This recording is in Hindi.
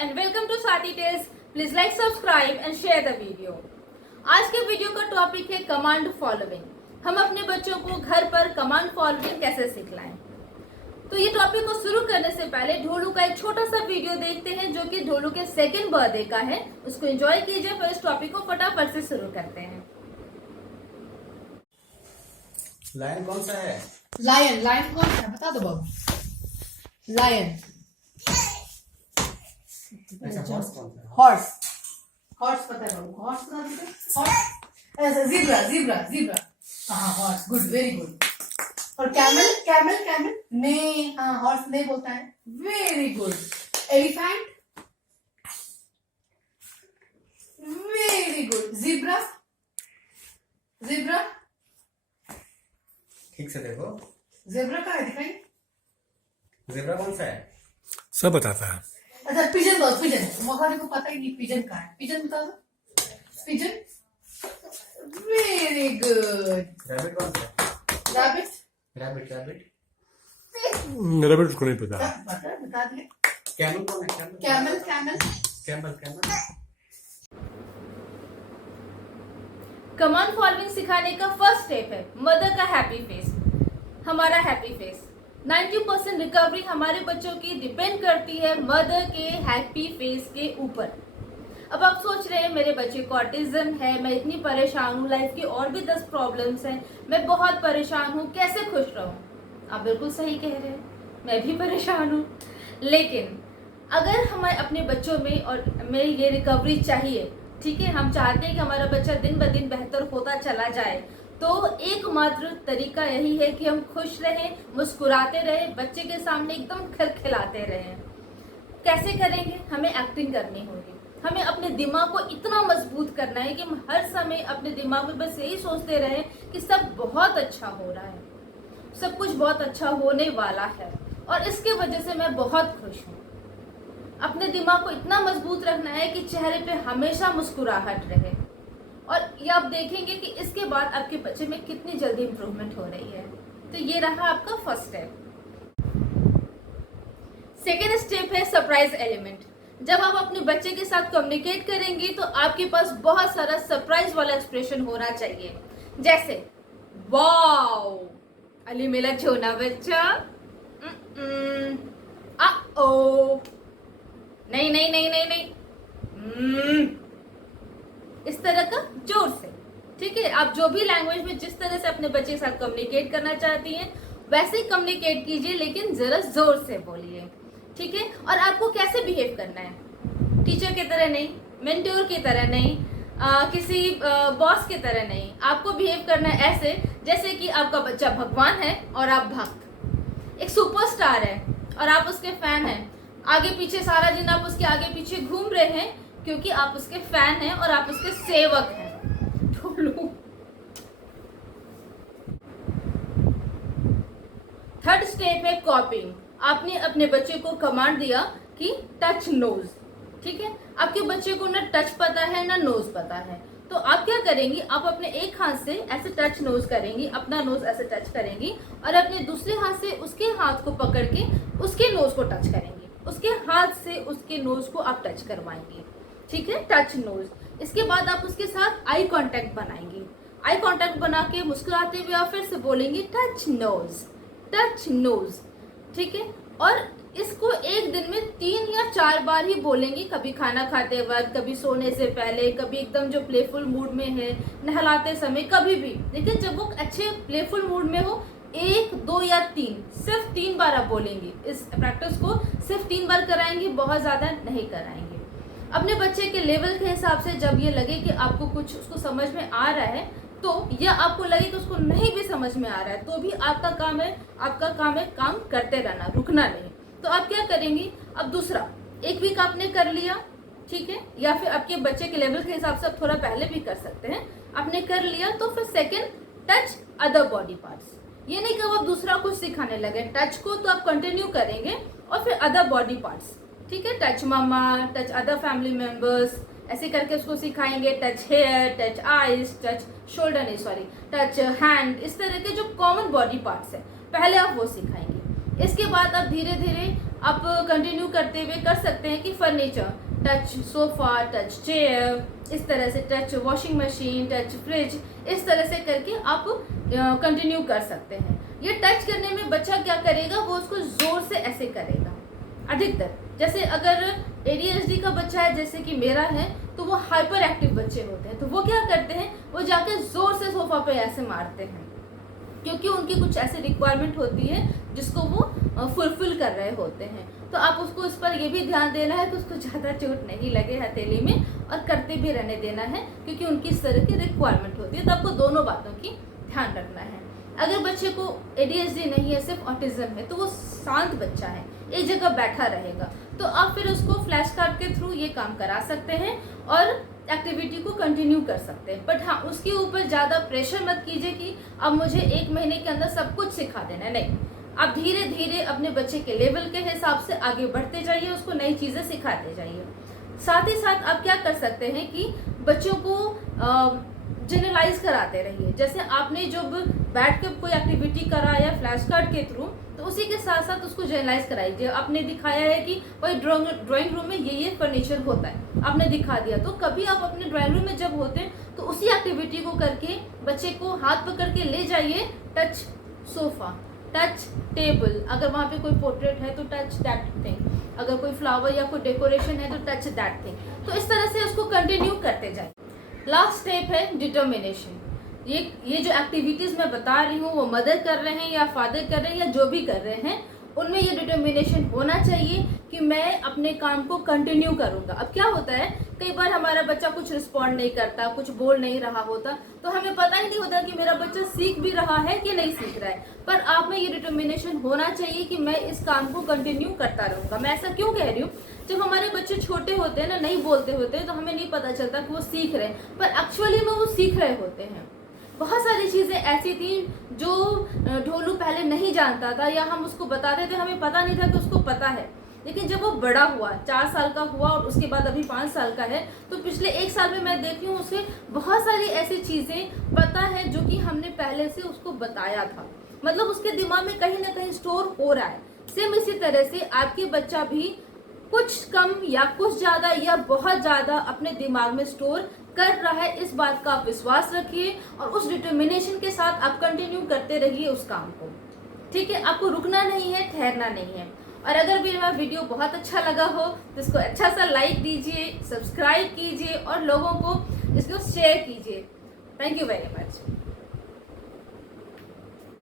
and welcome to Swati Tales. Please like, subscribe and share the video. आज के वीडियो का टॉपिक है कमांड फॉलोइंग. हम अपने बच्चों को घर पर कमांड फॉलोइंग कैसे सिखलाएं. तो ये टॉपिक को शुरू करने से पहले ढोलू का एक छोटा सा वीडियो देखते हैं जो कि ढोलू के सेकंड बर्थडे का है. उसको एंजॉय कीजिए. फिर इस टॉपिक को फटाफट से शुरू करते हैं. लायन कौन सा है? लायन कौन सा है बता दो बाबू. लायन. अच्छा हॉर्स कौन सा है? हॉर्स पता है बाबू. हॉर्स बता दीजिए. हॉर्स ऐसा जीब्रा. हाँ हॉर्स. Good, very good. और कैमल नहीं. हाँ हॉर्स नहीं बोलता है. Very good. Elephant. Very good. Zebra ठीक से देखो. जेब्रा का है दिखाई. जेब्रा कौन सा है? सब बताता है. अच्छा पिजन बोल. पिजन मोहारी को पता ही नहीं पिजन का है. पिजन बता दो. पिजन. Very good. रैबिट कौन सा है? रैबिट रैबिट को नहीं पता. बता दिए. कैमल कौन है? कैमल. कमांड फॉलोइंग सिखाने का फर्स्ट स्टेप है मदर का हैप्पी फेस. हमारा हैप्पी फेस 90% रिकवरी हमारे बच्चों की डिपेंड करती है मदर के हैप्पी फेस के ऊपर. अब आप सोच रहे हैं मेरे बच्चे को ऑटिज्म है, मैं इतनी परेशान हूँ, लाइफ की और भी 10 प्रॉब्लम्स हैं, मैं बहुत परेशान हूँ, कैसे खुश रहूँ. आप बिल्कुल सही कह रहे हैं, मैं भी परेशान हूँ. लेकिन अगर हमें अपने बच्चों में और में ये रिकवरी चाहिए, ठीक है, हम चाहते हैं कि हमारा बच्चा दिन ब दिन बेहतर होता चला जाए, तो एकमात्र तरीका यही है कि हम खुश रहें, मुस्कुराते रहें, बच्चे के सामने एकदम खिलखिलाते रहें. कैसे करेंगे? हमें एक्टिंग करनी होगी. हमें अपने दिमाग को इतना मजबूत करना है कि हम हर समय अपने दिमाग में बस यही सोचते रहें कि सब बहुत अच्छा हो रहा है, सब कुछ बहुत अच्छा होने वाला है और इसके वजह से मैं बहुत खुश हूँ. अपने दिमाग को इतना मजबूत रखना है कि चेहरे पे हमेशा मुस्कुराहट रहे. और ये आप देखेंगे कि इसके बाद आपके बच्चे में कितनी जल्दी इंप्रूवमेंट हो रही है. तो ये रहा आपका फर्स्ट स्टेप. सेकेंड स्टेप है सरप्राइज एलिमेंट. जब आप अपने बच्चे के साथ कम्युनिकेट करेंगे तो आपके पास बहुत सारा सरप्राइज वाला एक्सप्रेशन होना चाहिए. जैसे वाओ अली मेरा छोना बच्चा, ओ नहीं, इस तरह का जोर से. ठीक है, आप जो भी लैंग्वेज में जिस तरह से अपने बच्चे के साथ कम्युनिकेट करना चाहती हैं वैसे ही कम्युनिकेट कीजिए, लेकिन जरा जोर से बोलिए. ठीक है, और आपको कैसे बिहेव करना है? टीचर की तरह नहीं, मेंटोर की तरह नहीं, किसी बॉस की तरह नहीं. आपको बिहेव करना है ऐसे जैसे कि आपका बच्चा भगवान है और आप भक्त. एक सुपरस्टार है और आप उसके फैन हैं. आगे पीछे सारा दिन आप उसके आगे पीछे घूम रहे हैं क्योंकि आप उसके फैन हैं और आप उसके सेवक हैं. थर्ड स्टेप है कॉपिंग. आपने अपने बच्चे को कमांड दिया कि टच नोज. ठीक है, आपके बच्चे को ना टच पता है ना नोज पता है, तो आप क्या करेंगी? आप अपने एक हाथ से ऐसे टच नोज करेंगी, अपना नोज ऐसे टच करेंगी और अपने दूसरे हाथ से उसके हाथ को पकड़ के उसके नोज को टच करेंगी. उसके हाथ से उसके नोज को आप टच करवाएंगे. ठीक है, टच नोज. इसके बाद आप उसके साथ आई कांटेक्ट बनाएंगे. आई कांटेक्ट बना के मुस्कुराते हुए आप फिर से बोलेंगे टच नोज. ठीक है, और इसको एक दिन में 3 या 4 बार ही बोलेंगे. कभी खाना खाते वक्त, कभी सोने से पहले, कभी एकदम जो प्लेफुल मूड में है, नहलाते समय, कभी भी. लेकिन जब वो अच्छे प्लेफुल मूड में हो 1, 2 या 3, सिर्फ 3 बार आप बोलेंगे. इस प्रैक्टिस को सिर्फ 3 बार कराएंगे, बहुत ज़्यादा नहीं कराएंगे. अपने बच्चे के लेवल के हिसाब से जब ये लगे कि आपको कुछ उसको समझ में आ रहा है, तो या आपको लगे कि उसको नहीं भी समझ में आ रहा है, तो भी आपका काम है काम करते रहना, रुकना नहीं. तो आप क्या करेंगी? अब दूसरा 1 वीक आपने कर लिया, ठीक है, या फिर आपके बच्चे के लेवल के हिसाब से आप थोड़ा पहले भी कर सकते हैं. आपने कर लिया तो फिर second touch other body parts. ये नहीं कि आप दूसरा कुछ सिखाने लगे. टच को तो आप कंटिन्यू करेंगे और फिर अदर बॉडी पार्ट्स. ठीक है, touch mumma, touch other family members, ऐसे करके उसको सिखाएंगे. Touch hair, touch eyes, touch touch hand. इस तरह के जो कॉमन बॉडी पार्ट्स है पहले आप वो सिखाएंगे. इसके बाद आप धीरे धीरे आप कंटिन्यू करते हुए कर सकते हैं कि furniture, touch sofa, touch chair, इस तरह से touch washing machine, touch fridge, इस तरह से करके आप कंटिन्यू कर सकते हैं। ये टच करने में बच्चा क्या करेगा, वो उसको जोर से ऐसे करेगा अधिकतर। जैसे अगर ADHD का बच्चा है जैसे कि मेरा है, तो वो हाइपर एक्टिव बच्चे होते हैं, तो वो क्या करते हैं, वो जाकर जोर से सोफा पे ऐसे मारते हैं, क्योंकि उनकी कुछ ऐसी रिक्वायरमेंट होती है जिसको वो फुलफिल कर रहे होते हैं। तो आप उसको इस पर ये भी ध्यान देना है कि उसको ज़्यादा चोट नहीं लगे हथेली में, और करते भी रहने देना है, क्योंकि उनकी इस तरह की रिक्वायरमेंट होती है। तो आपको दोनों बातों की ध्यान रखना है। अगर बच्चे को ADHD नहीं है, सिर्फ ऑटिज्म है, तो वो शांत बच्चा है, एक जगह बैठा रहेगा, तो आप फिर उसको फ्लैश कार्ड के थ्रू ये काम करा सकते हैं और एक्टिविटी को कंटिन्यू कर सकते हैं। बट हाँ, उसके ऊपर ज़्यादा प्रेशर मत कीजिए कि अब मुझे 1 महीने के अंदर सब कुछ सिखा देना है, नहीं। आप धीरे धीरे अपने बच्चे के लेवल के हिसाब से आगे बढ़ते जाइए, उसको नई चीज़ें सिखाते जाइए। साथ ही साथ आप क्या कर सकते हैं कि बच्चों को जनरलाइज कराते रहिए। जैसे आपने जब बैठ कर कोई एक्टिविटी कराया फ्लैश कार्ड के थ्रू, तो उसी के साथ साथ उसको जनरलाइज कराइए। आपने दिखाया है कि भाई ड्राइंग रूम में ये फर्नीचर होता है, आपने दिखा दिया, तो कभी आप अपने ड्राइंग रूम में जब होते हैं तो उसी एक्टिविटी को करके बच्चे को हाथ पकड़ के ले जाइए। टच सोफा, टच टेबल, अगर वहाँ पे कोई पोर्ट्रेट है तो टच दैट थिंग, अगर कोई फ्लावर या कोई डेकोरेशन है तो टच दैट थिंग। तो इस तरह से उसको कंटिन्यू करते जाए। लास्ट स्टेप है डिटर्मिनेशन। ये जो एक्टिविटीज़ मैं बता रही हूँ, वो मदर कर रहे हैं या फादर कर रहे हैं या जो भी कर रहे हैं, उनमें ये डिटर्मिनेशन होना चाहिए कि मैं अपने काम को कंटिन्यू करूँगा। अब क्या होता है, कई बार हमारा बच्चा कुछ रिस्पॉन्ड नहीं करता, कुछ बोल नहीं रहा होता, तो हमें पता ही नहीं होता कि मेरा बच्चा सीख भी रहा है कि नहीं सीख रहा है। पर आप में ये डिटर्मिनेशन होना चाहिए कि मैं इस काम को कंटिन्यू करता रहूँगा। मैं ऐसा क्यों कह रही हूँ, जब हमारे बच्चे छोटे होते हैं ना, नहीं बोलते होते हैं, तो हमें नहीं पता चलता कि वो सीख रहे हैं, पर एक्चुअली में वो सीख रहे होते हैं। बहुत सारी चीज़ें ऐसी थी जो ढोलू पहले नहीं जानता था, या हम उसको बताते थे, हमें पता नहीं था कि उसको पता है। लेकिन जब वो बड़ा हुआ, 4 साल का हुआ और उसके बाद अभी 5 साल का है, तो पिछले 1 साल में मैं देखी हूँ उसे बहुत सारी ऐसी चीज़ें पता है जो कि हमने पहले से उसको बताया था। मतलब उसके दिमाग में कहीं ना कहीं स्टोर हो रहा है। सेम इसी तरह से आपके बच्चा भी कुछ कम या कुछ ज़्यादा या बहुत ज़्यादा अपने दिमाग में स्टोर कर रहा है। इस बात का आप विश्वास रखिए और उस डिटर्मिनेशन के साथ आप कंटिन्यू करते रहिए उस काम को। ठीक है, आपको रुकना नहीं है, ठहरना नहीं है। और अगर मेरा वीडियो बहुत अच्छा लगा हो तो इसको अच्छा सा लाइक दीजिए, सब्सक्राइब कीजिए और लोगों को इसको शेयर कीजिए। Thank you very much.